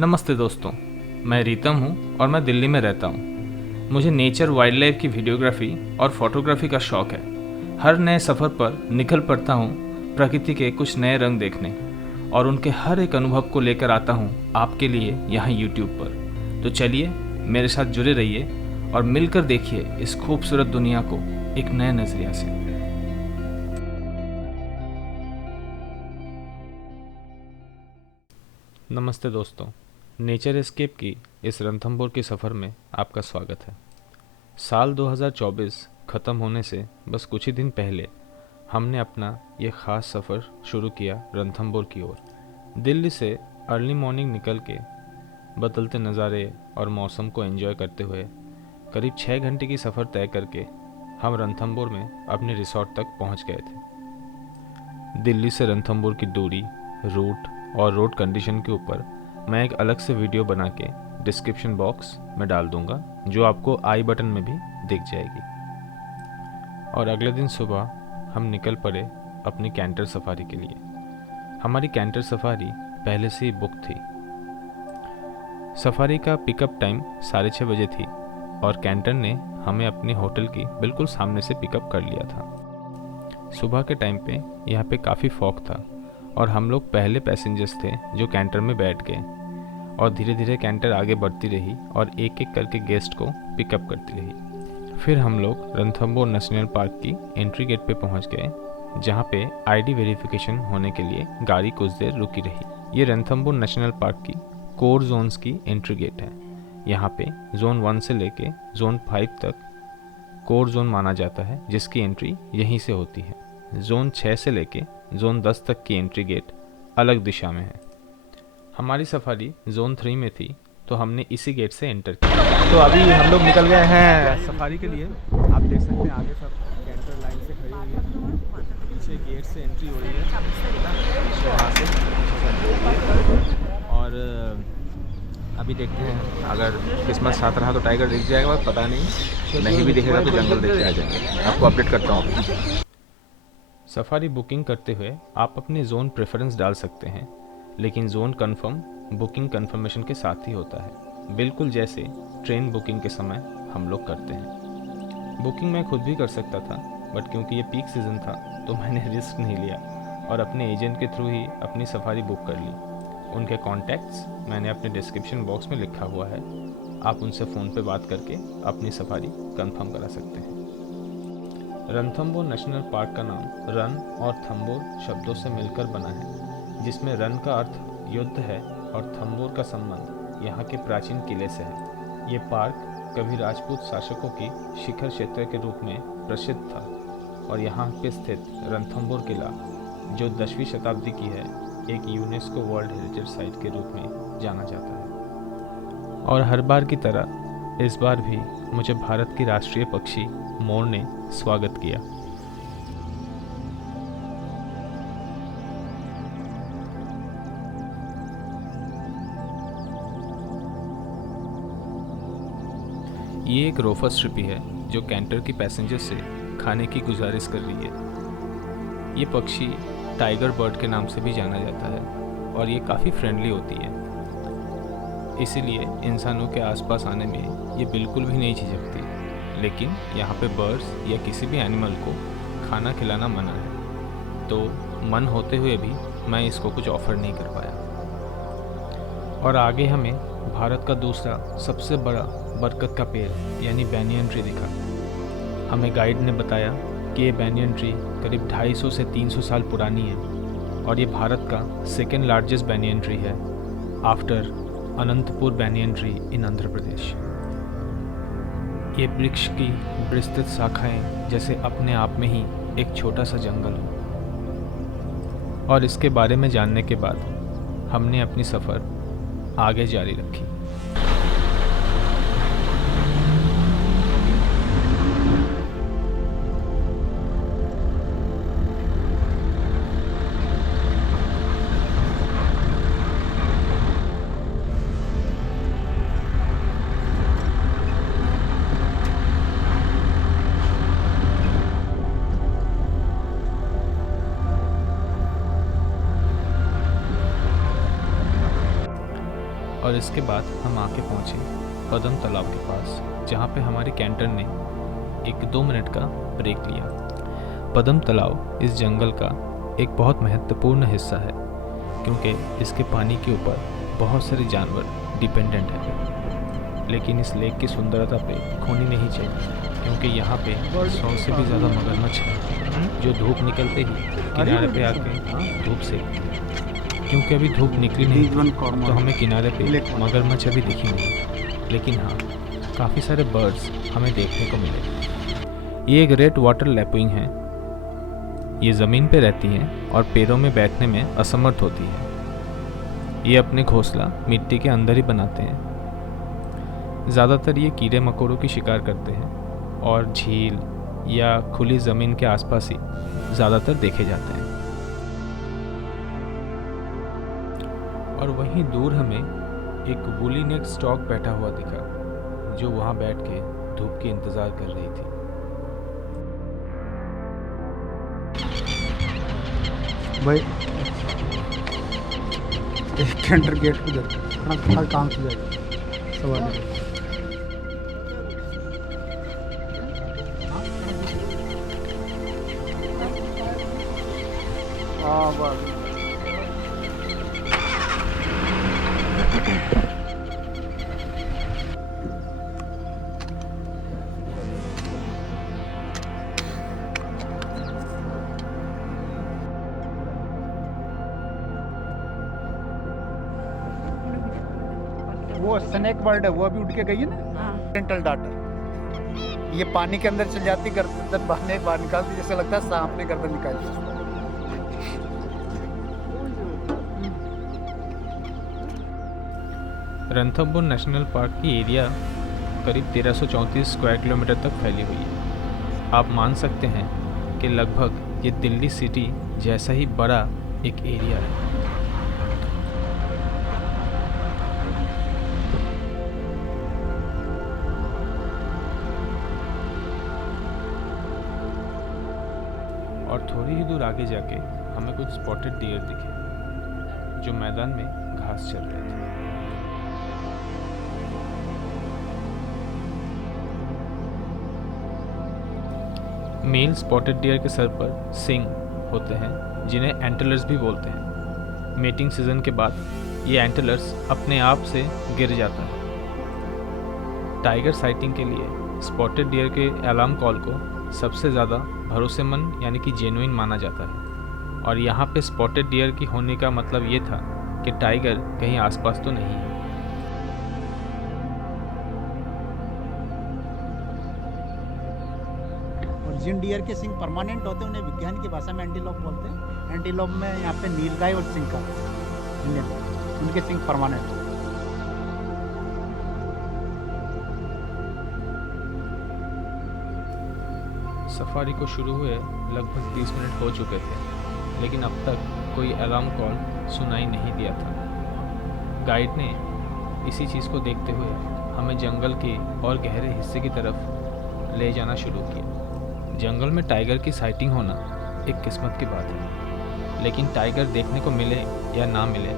नमस्ते दोस्तों, मैं रीतम हूँ और मैं दिल्ली में रहता हूँ। मुझे नेचर, वाइल्ड लाइफ की वीडियोग्राफी और फोटोग्राफी का शौक़ है। हर नए सफ़र पर निकल पड़ता हूँ प्रकृति के कुछ नए रंग देखने और उनके हर एक अनुभव को लेकर आता हूँ आपके लिए यहाँ यूट्यूब पर। तो चलिए मेरे साथ जुड़े रहिए और मिलकर देखिए इस खूबसूरत दुनिया को एक नए नज़रिया से। नमस्ते दोस्तों, नेचर एस्केप की इस रणथंभौर के सफ़र में आपका स्वागत है। साल 2024 ख़त्म होने से बस कुछ ही दिन पहले हमने अपना ये ख़ास सफ़र शुरू किया रणथंभौर की ओर। दिल्ली से अर्ली मॉर्निंग निकल के बदलते नज़ारे और मौसम को एंजॉय करते हुए करीब 6 घंटे की सफ़र तय करके हम रणथंभौर में अपने रिसोर्ट तक पहुंच गए थे। दिल्ली से रणथंभौर की दूरी, रूट और रोड कंडीशन के ऊपर मैं एक अलग से वीडियो बना के डिस्क्रिप्शन बॉक्स में डाल दूंगा, जो आपको आई बटन में भी दिख जाएगी। और अगले दिन सुबह हम निकल पड़े अपनी कैंटर सफारी के लिए। हमारी कैंटर सफारी पहले से ही बुक थी। सफारी का पिकअप टाइम 6:30 बजे थी और कैंटर ने हमें अपने होटल की बिल्कुल सामने से पिकअप कर लिया था। सुबह के टाइम पे यहाँ पे काफ़ी फॉग था और हम लोग पहले पैसेंजर्स थे जो कैंटर में बैठ गए और धीरे धीरे कैंटर आगे बढ़ती रही और एक एक करके गेस्ट को पिकअप करती रही। फिर हम लोग रणथंभौर नेशनल पार्क की एंट्री गेट पे पहुंच गए, जहां पे आईडी वेरिफिकेशन होने के लिए गाड़ी कुछ देर रुकी रही। ये रणथंभौर नेशनल पार्क की कोर जोन्स की एंट्री गेट है। यहाँ पे जोन 1 से लेके जोन 5 तक कोर जोन माना जाता है, जिसकी एंट्री यहीं से होती है। जोन 6 से लेके जोन 10 तक की एंट्री गेट अलग दिशा में है। हमारी सफारी जोन 3 में थी, तो हमने इसी गेट से एंटर किया। तो अभी हम लोग निकल गए हैं सफारी के लिए। आप देख सकते हैं आगे सब कैंटर लाइन से खड़ी हुई है, पीछे गेट से एंट्री हो रही है वहाँ से। और अभी देखते हैं, अगर किस्मत साथ रहा तो टाइगर दिख जाएगा, पता नहीं भी दिखेगा तो जंगल देख के आ जाएंगे। आपको अपडेट करता हूँ। सफारी बुकिंग करते हुए आप अपने जोन प्रेफरेंस डाल सकते हैं, लेकिन जोन कंफर्म बुकिंग कंफर्मेशन के साथ ही होता है, बिल्कुल जैसे ट्रेन बुकिंग के समय हम लोग करते हैं। बुकिंग मैं खुद भी कर सकता था, बट क्योंकि ये पीक सीज़न था तो मैंने रिस्क नहीं लिया और अपने एजेंट के थ्रू ही अपनी सफारी बुक कर ली। उनके कॉन्टैक्ट्स मैंने अपने डिस्क्रिप्शन बॉक्स में लिखा हुआ है, आप उनसे फ़ोन पे बात करके अपनी सफारी कंफर्म करा सकते हैं। रणथंभौर नेशनल पार्क का नाम रन और थंभौर शब्दों से मिलकर बना है, जिसमें रन का अर्थ युद्ध है और थंभौर का संबंध यहाँ के प्राचीन किले से है। ये पार्क कभी राजपूत शासकों की शिखर क्षेत्र के रूप में प्रसिद्ध था और यहाँ पे स्थित रणथंभौर किला, जो 10वीं शताब्दी की है, एक यूनेस्को वर्ल्ड हेरिटेज साइट के रूप में जाना जाता है। और हर बार की तरह इस बार भी मुझे भारत की राष्ट्रीय पक्षी मोर ने स्वागत किया। ये एक रोफस ट्रिपी है जो कैंटर की पैसेंजर से खाने की गुजारिश कर रही है। ये पक्षी टाइगर बर्ड के नाम से भी जाना जाता है और ये काफ़ी फ्रेंडली होती है, इसीलिए इंसानों के आसपास आने में ये बिल्कुल भी नहीं झिझकती। लेकिन यहाँ पे बर्ड्स या किसी भी एनिमल को खाना खिलाना मना है, तो मन होते हुए भी मैं इसको कुछ ऑफ़र नहीं कर पाया। और आगे हमें भारत का दूसरा सबसे बड़ा बरगद का पेड़ यानी बैनियन ट्री दिखा। हमें गाइड ने बताया कि ये बैनियन ट्री करीब 250 से 300 साल पुरानी है और ये भारत का सेकेंड लार्जेस्ट बैनियन ट्री है after Anantapur banyan tree in Andhra Pradesh. ये वृक्ष की विस्तृत शाखाएं जैसे अपने आप में ही एक छोटा सा जंगल हो। और इसके बारे में जानने के बाद हमने अपनी सफ़र आगे जारी रखी। और और इसके बाद हम आके पहुँचे पदम तालाब के पास, जहाँ पे हमारे कैंटर ने एक 2 मिनट का ब्रेक लिया। पदम तालाब इस जंगल का एक बहुत महत्वपूर्ण हिस्सा है, क्योंकि इसके पानी के ऊपर बहुत सारे जानवर डिपेंडेंट हैं। लेकिन इस लेक की सुंदरता पे खोनी नहीं चाहिए, क्योंकि यहाँ पे 100 से भी ज़्यादा मगरमच्छ हैं जो धूप निकलते ही किनारे पे आके धूप से, क्योंकि अभी धूप निकली नहीं तो हमें किनारे पे मगरमच्छ अभी दिखी नहीं, लेकिन हाँ काफ़ी सारे बर्ड्स हमें देखने को मिले। ये एक रेड वाटर लैपिंग है। ये ज़मीन पे रहती हैं और पैरों में बैठने में असमर्थ होती है। ये अपने घोंसला मिट्टी के अंदर ही बनाते हैं। ज़्यादातर ये कीड़े मकोड़ों की शिकार करते हैं और झील या खुली ज़मीन के आसपास ही ज़्यादातर देखे जाते हैं। और वहीं दूर हमें एक वूली नेक स्टॉक बैठा हुआ दिखा, जो वहाँ बैठ के धूप के इंतज़ार कर रही थी। भाई कैंटर गेट पे जाते काम से जाए सवाल वो स्नेक बर्ड है, वो अभी उठ के गई है ना, डेंटल डाटर। ये पानी के अंदर चल जाती, गर्दन बाहर निकालती, जैसे लगता है सांप ने गर्दन निकाली। रणथंभौर नेशनल पार्क की एरिया करीब 1334 स्क्वायर किलोमीटर तक फैली हुई है। आप मान सकते हैं कि लगभग ये दिल्ली सिटी जैसा ही बड़ा एक एरिया है। और थोड़ी ही दूर आगे जाके हमें कुछ स्पॉटेड डियर दिखे, जो मैदान में घास चर रहे थे। मेल स्पॉटेड डियर के सर पर सिंग होते हैं, जिन्हें एंटलर्स भी बोलते हैं। मेटिंग सीजन के बाद ये एंटलर्स अपने आप से गिर जाता है। टाइगर साइटिंग के लिए स्पॉटेड डियर के अलार्म कॉल को सबसे ज़्यादा भरोसेमंद यानी कि जेन्युइन माना जाता है। और यहाँ पे स्पॉटेड डियर की होने का मतलब ये था कि टाइगर कहीं आसपास तो नहीं है। जिन डियर के सिंग परमानेंट होते हैं उन्हें विज्ञान की भाषा में एंटीलोप बोलते हैं। एंटीलोप में यहाँ पे नीलगाय और सिंह का इंडियन, उनके सिंग परमानेंट। सफारी को शुरू हुए लगभग 30 मिनट हो चुके थे, लेकिन अब तक कोई अलार्म कॉल सुनाई नहीं दिया था। गाइड ने इसी चीज़ को देखते हुए हमें जंगल के और गहरे हिस्से की तरफ ले जाना शुरू किया। जंगल में टाइगर की साइटिंग होना एक किस्मत की बात है, लेकिन टाइगर देखने को मिले या ना मिले,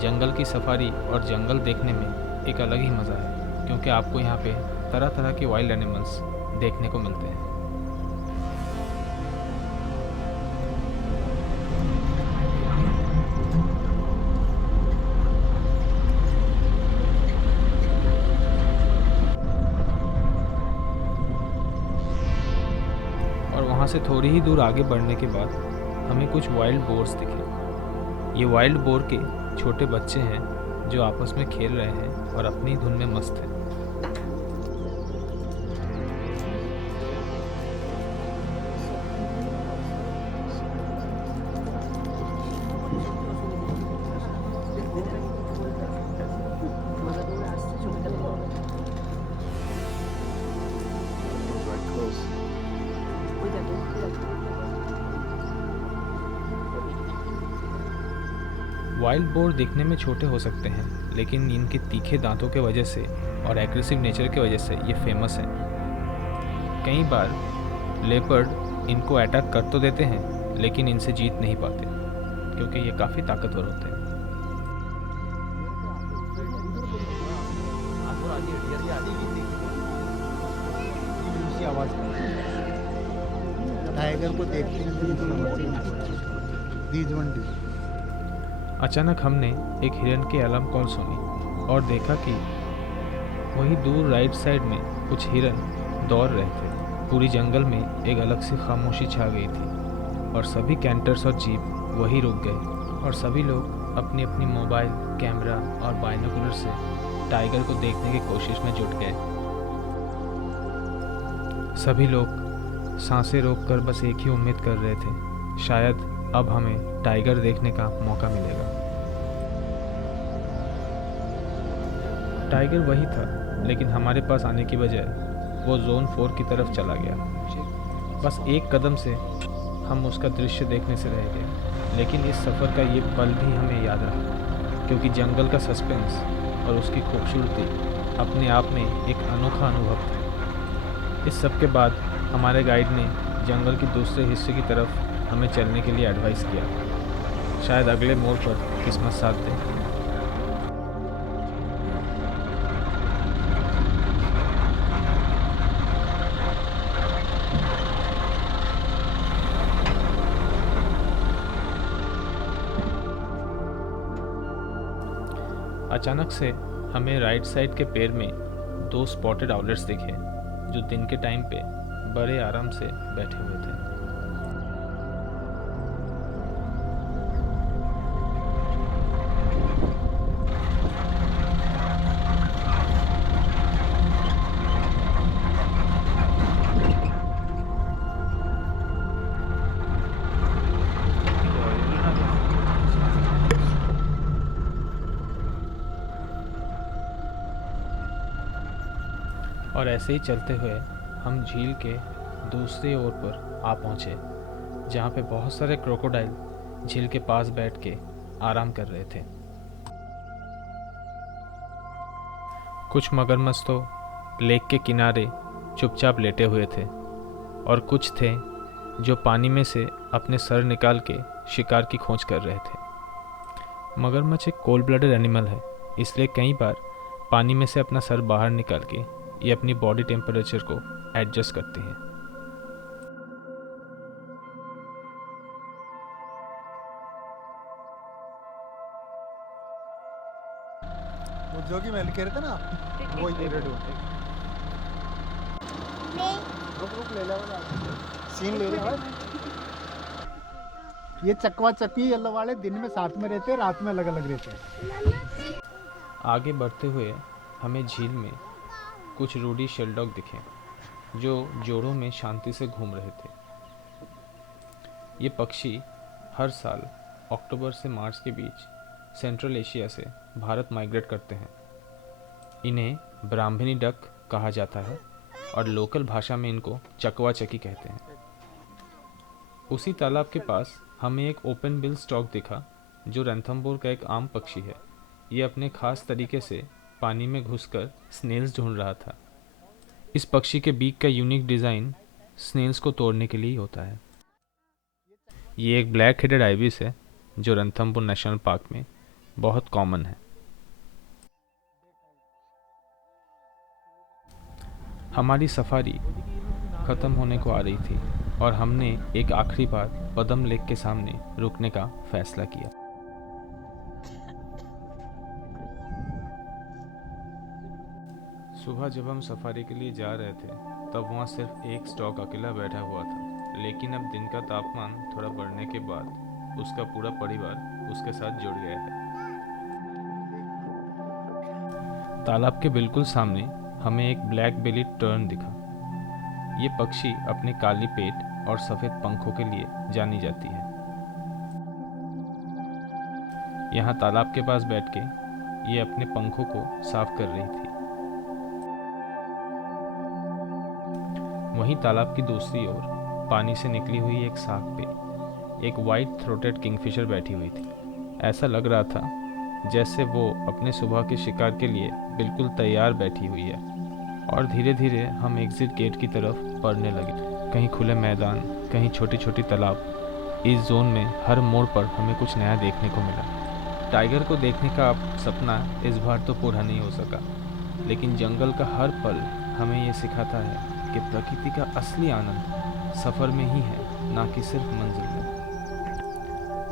जंगल की सफारी और जंगल देखने में एक अलग ही मज़ा है, क्योंकि आपको यहाँ पे तरह तरह के वाइल्ड एनिमल्स देखने को मिलते हैं। वहाँ से थोड़ी ही दूर आगे बढ़ने के बाद हमें कुछ वाइल्ड बोर्स दिखे। ये वाइल्ड बोर के छोटे बच्चे हैं जो आपस में खेल रहे हैं और अपनी धुन में मस्त हैं। वाइल्ड बोर दिखने में छोटे हो सकते हैं, लेकिन इनके तीखे दांतों के वजह से और एग्रेसिव नेचर की वजह से ये फेमस हैं। कई बार लेपर्ड इनको अटैक कर तो देते हैं, लेकिन इनसे जीत नहीं पाते, क्योंकि ये काफ़ी ताकतवर होते हैं। आगे डियर ये आगे भी देखिए आवाज़ टाइगर को देखते हैं दीज मंडी। अचानक हमने एक हिरन की अलार्म कॉल सुनी और देखा कि वहीं दूर राइट साइड में कुछ हिरन दौड़ रहे थे। पूरी जंगल में एक अलग सी खामोशी छा गई थी और सभी कैंटर्स और जीप वहीं रुक गए और सभी लोग अपनी अपनी मोबाइल, कैमरा और बाइनोकुलर से टाइगर को देखने की कोशिश में जुट गए। सभी लोग सांसें रोककर बस एक ही उम्मीद कर रहे थे, शायद अब हमें टाइगर देखने का मौका मिलेगा। टाइगर वही था, लेकिन हमारे पास आने की बजाय वो जोन 4 की तरफ चला गया। बस एक कदम से हम उसका दृश्य देखने से रह गए, लेकिन इस सफ़र का ये पल भी हमें याद रहा, क्योंकि जंगल का सस्पेंस और उसकी खूबसूरती अपने आप में एक अनोखा अनुभव था। इस सब के बाद हमारे गाइड ने जंगल के दूसरे हिस्से की तरफ हमें चलने के लिए एडवाइस किया। शायद अगले मोड़ पर किस्मत साथ दे। अचानक से हमें राइट साइड के पेड़ में 2 स्पॉटेड आउलेट्स दिखे, जो दिन के टाइम पे बड़े आराम से बैठे हुए थे। और ऐसे ही चलते हुए हम झील के दूसरी ओर पर आ पहुँचे, जहाँ पे बहुत सारे क्रोकोडाइल झील के पास बैठ के आराम कर रहे थे। कुछ मगरमच्छ तो लेक के किनारे चुपचाप लेटे हुए थे और कुछ थे जो पानी में से अपने सर निकाल के शिकार की खोज कर रहे थे। मगरमच्छ एक कोल्ड ब्लडेड एनिमल है, इसलिए कई बार पानी में से अपना सर बाहर निकाल के ये अपनी बॉडी टेम्परेचर को एडजस्ट करते हैं। वो जोगी महल कह रहे थे ना, वो ये रेड रुक ले ले सीन ले ले। ये चकवा चक्की येलो वाले दिन में साथ में रहते हैं, रात में अलग अलग रहते हैं। आगे बढ़ते हुए हमें झील में कुछ रूडी शेलडॉग दिखे, जो जोड़ों में शांति से घूम रहे थे। ये पक्षी हर साल अक्टूबर से मार्च के बीच सेंट्रल एशिया से भारत माइग्रेट करते हैं। इन्हें ब्राह्मणी डक कहा जाता है और लोकल भाषा में इनको चकवा चकी कहते हैं। उसी तालाब के पास हमें एक ओपन बिल स्टॉक दिखा, जो रंथम्बोर का एक आम पक्षी है। ये अपने खास तरीके से पानी में घुसकर स्नेल्स ढूंढ रहा था। इस पक्षी के बीक का यूनिक डिज़ाइन स्नेल्स को तोड़ने के लिए होता है। ये एक ब्लैक हेडेड आइबिस है, जो रंथम्बोर नेशनल पार्क में बहुत कॉमन है। हमारी सफारी ख़त्म होने को आ रही थी और हमने एक आखिरी बार पदम लेक के सामने रुकने का फैसला किया। सुबह जब हम सफारी के लिए जा रहे थे, तब वहाँ सिर्फ एक स्टॉक अकेला बैठा हुआ था, लेकिन अब दिन का तापमान थोड़ा बढ़ने के बाद उसका पूरा परिवार उसके साथ जुड़ गया है। तालाब के बिल्कुल सामने हमें एक ब्लैक बेलीड टर्न दिखा। ये पक्षी अपने काली पेट और सफ़ेद पंखों के लिए जानी जाती है। यहाँ तालाब के पास बैठ के ये अपने पंखों को साफ कर रही थी। वहीं तालाब की दूसरी ओर पानी से निकली हुई एक साख पे एक वाइट थ्रोटेड किंगफिशर बैठी हुई थी। ऐसा लग रहा था जैसे वो अपने सुबह के शिकार के लिए बिल्कुल तैयार बैठी हुई है। और धीरे धीरे हम एग्जिट गेट की तरफ बढ़ने लगे। कहीं खुले मैदान, कहीं छोटी छोटी तालाब। इस जोन में हर मोड़ पर हमें कुछ नया देखने को मिला। टाइगर को देखने का सपना इस बार तो पूरा नहीं हो सका, लेकिन जंगल का हर पल हमें ये सिखाता है कि प्रकृति का असली आनंद सफ़र में ही है, ना कि सिर्फ मंजिल में।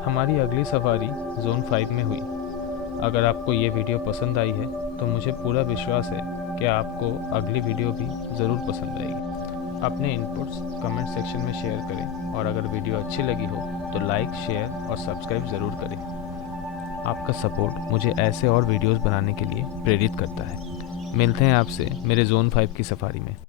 हमारी अगली सफारी जोन 5 में हुई। अगर आपको ये वीडियो पसंद आई है तो मुझे पूरा विश्वास है कि आपको अगली वीडियो भी ज़रूर पसंद आएगी। अपने इनपुट्स कमेंट सेक्शन में शेयर करें और अगर वीडियो अच्छी लगी हो तो लाइक, शेयर और सब्सक्राइब ज़रूर करें। आपका सपोर्ट मुझे ऐसे और वीडियोस बनाने के लिए प्रेरित करता है। मिलते हैं आपसे मेरे जोन 5 की सफारी में।